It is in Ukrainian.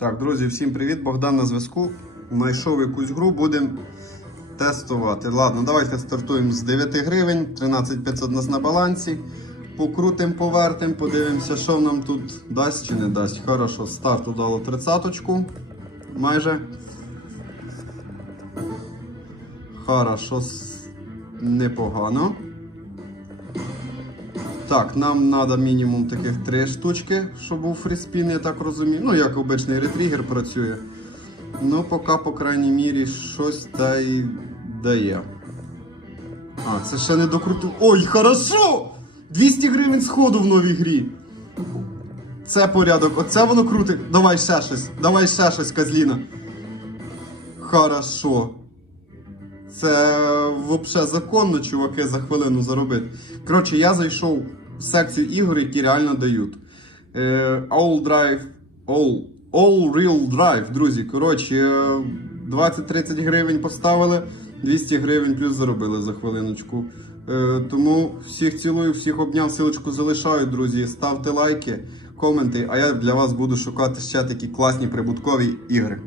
Так, друзі, всім привіт! Богдан на зв'язку. Знайшов якусь гру, будемо тестувати. Ладно, давайте стартуємо з 9 гривень, 13500 у нас на балансі. Покрутим, повертим, подивимося, що нам тут дасть чи не дасть. Хорошо, старту дало 30-очку. Майже. Хорошо, непогано. Так, нам треба мінімум таких три штучки, щоб був фріспін, я так розумію. Ну, як обичний ретригер працює. Ну, поки, по крайній мірі, щось та й дає. А, це ще не докрутив. Ой, хорошо! 200 гривень сходу в новій грі. Це порядок, оце воно крутить. Давай ще щось, давай ще щось, Казліна. Хорошо. Це взагалі законно, чуваки, за хвилину заробити. Коротше, я зайшов в секцію ігор, які реально дають. Е, All Drive, All, All Real Drive, друзі. Коротше, е, 20-30 гривень поставили, 200 гривень плюс заробили за хвилиночку. Е, Тому всіх цілую, всіх обняв, силочку залишаю, друзі. Ставте лайки, коменти, а я для вас буду шукати ще такі класні прибуткові ігри.